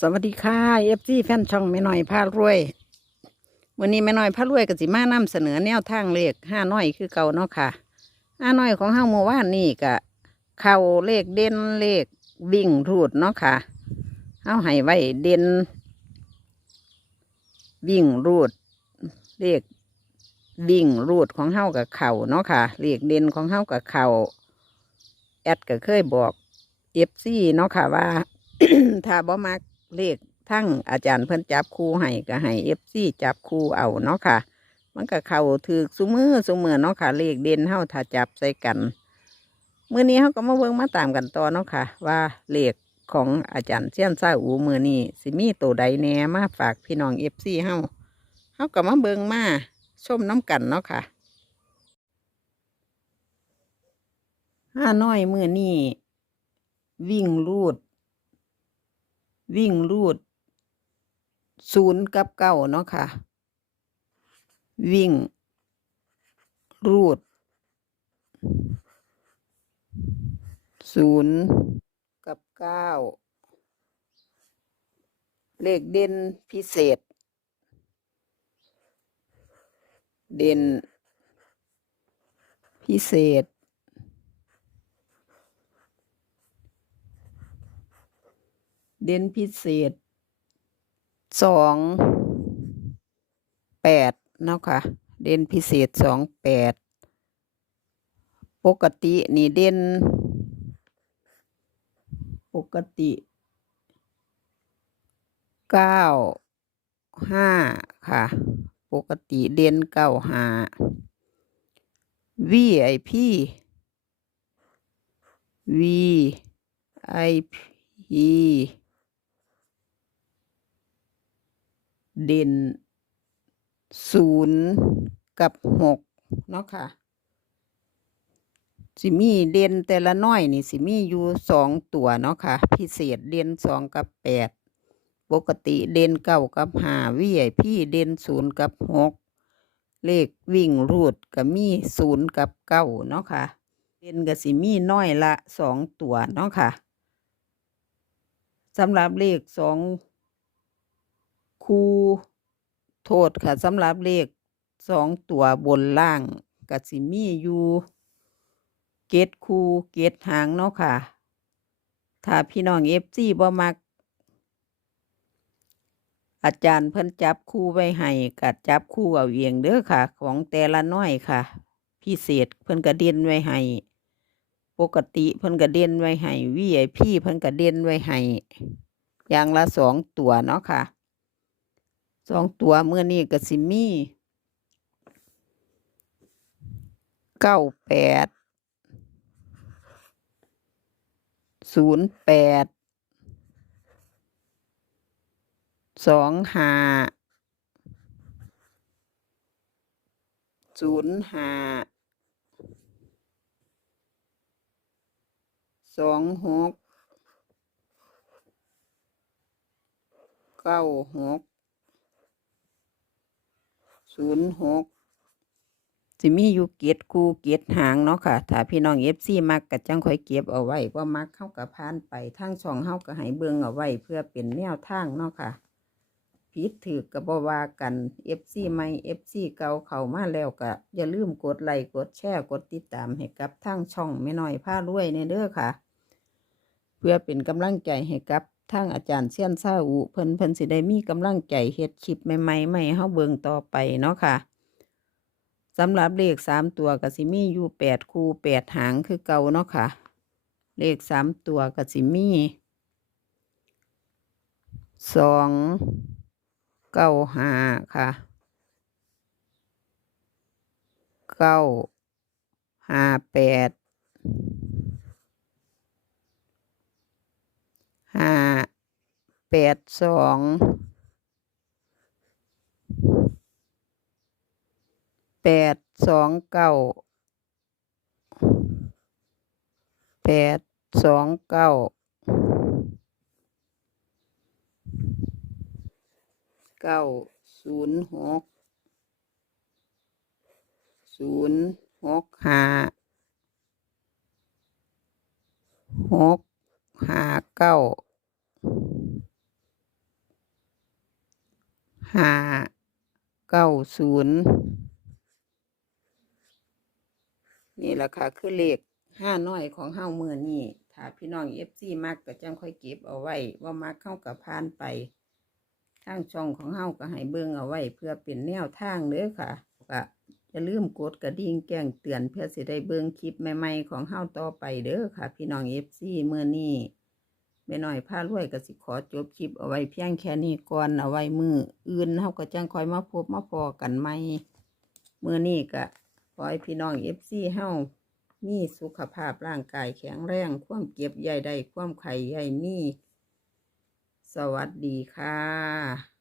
สวัสดีค่ะเอฟซีแฟนช่องแม่น้อยพารวยวันนี้แม่น้อยพารวยกับสิมานำเสนอแนวทางเลขห้าน้อยคือเก่าเนาะค่ะห้าน้อยของเฮาเมื่อวานนี่กะเข้าเลขเด่นเลขวิ่งรูดเนาะค่ะเฮาให้ไว้เด่นวิ่งรูดเลขวิ่งรูดของเฮากับเข่าเนาะค่ะเลขเด่นของเฮากับเข่าแอดก็เคยบอกเอฟซีเนาะค่ะว่าถ้าบ่มัก เลขทั้งอาจารย์เพิ่นจับคู่ให้ก็ให้เอฟซีจับคู่เอาเนาะค่ะ มันก็เข้าถือสุมือสุมือเนาะค่ะ เลขเด่นเฮาถ้าจับใส่กันเมื้อนี้เฮาก็มาเบิ่งมาตามกันต่อเนาะค่ะ ว่าเลขของอาจารย์เซียนซาอูมื้อนี้สิมีตัวใดแน่มาฝากพี่น้องเอฟซีเฮาเฮาก็มาเบิ่งมาชมน้ำกันเนาะค่ะห้าน้อยมื้อนี้วิ่งรูด วิ่งรูดศูนย์กับเก้าเนาะค่ะ วิ่ง รูดศูนย์กับเก้าเลขเด่นพิเศษ เด่นพิเศษ เด่นพิเศษสองแปดเนาะค่ะ เด่นพิเศษสองแปดปกตินี่เด่น ปกติเก้าห้าค่ะ ปกติเด่นเก้าห้า VIP VIP เด่นศูนย์กับหกเนาะค่ะสิมีเด่นแต่ละน้อยนี่สิมีอยู่สองตัวเนาะค่ะ พิเศษเด่นสองกับแปดปกติเด่นเก้ากับห้าวีไอพี่เด่นศูนย์กับหกเลขวิ่งรูดก็มีศูนย์กับเก้าเนาะค่ะเด่นก็สิมีน้อยละสองตัวเนาะค่ะสำหรับเลขสอง คูโทษค่ะสำหรับเลขสองตัวบนล่างกับสิมีอยู่เกตคูเกตหางเนาะค่ะ ถ้าพี่น้องเอฟซีบ่มัก อาจารย์เพิ่นจับคู่ไว้ให้กัดจับคู่เอาเองเด้อค่ะ ของแต่ละน้อยค่ะ พิเศษเพิ่นกระเด็นไว้ให้ปกติเพิ่นกระเด็นไว้ให้วีไอพีเพิ่นกระเด็นไว้ให้อย่างละสองตัวเนาะค่ะ สองตัวเมื่อนี้ก็สิมีเก้าแปดศูนย์แปดสองห้าศูนย์ห้าสองหกเก้าหก ศูนย์หกสิมีอยู่เกียรคู่เกียรหางเนาะค่ะถ้าพี่น้องเอฟซีมักก็จังคอยเก็บเอาไว้ว่ามักเข้ากับพานไปทางช่องเฮาก็ให้เบิ่งเอาไว้ เพื่อเป็นแนวทางเนาะค่ะผิดถือกับ่ว่ากันเอฟซีใหม่เอฟซีเก่าเข้ามาแล้วก็อย่าลืมกดไลค์กดแชร์กดติดตามให้กับทางช่องแม่น้อยผ้ารวยในเด้อค่ะ เพื่อเป็นกำลังใจให้กับ ทางอาจารย์เซียนซาอุเพิ่นเพิ่นสิได้มีกำลังใจเฮ็ดคลิปใหม่ๆไม่เฮาเบิ่งต่อไปเนาะค่ะสำหรับเลขสามตัวก็สิมีอยู่แปดคู่แปดหางคือเก่าเนาะค่ะ เลขสามตัวก็สิมีสองเก้าห้าค่ะเก้าห้าแปดห้า แปดสองแปดสองเก้าแปดสองเก้าเก้าศูนย์หกศูนย์หกห้าหกห้าเก้า ห้าเก้าศูนย์นี่แหละค่ะ คือเลขห้าน้อยของเฮ้ามือนี่ถ้าพี่น้องเอฟซีมักก็จังค่อยเก็บเอาไว้ ว่ามักเข้ากับพานไปทางช่องของเฮาก็ให้เบิ่งเอาไว้ เพื่อเป็นแนวทางเด้อค่ะก็อย่าลืมกดกระดิ่งแจ้งเตือนเพื่อสิได้เบิ่งคลิปใหม่ๆของเฮาต่อไปเด้อค่ะ พี่น้อง FC เมื่อนี้ แม่น้อยพารวยก็สิขอจบคลิปเอาไว้เพียงแค่นี้ก่อนเอาไว้มืออื่นเฮาก็จังคอยมาพบมาพอกันไหม่เมื่อนี้ก็ขอให้พี่น้องเอฟซีเฮามีสุขภาพร่างกายแข็งแรงความเก็บใหญ่ได้ความไข่ใหญ่มี สวัสดีค่ะ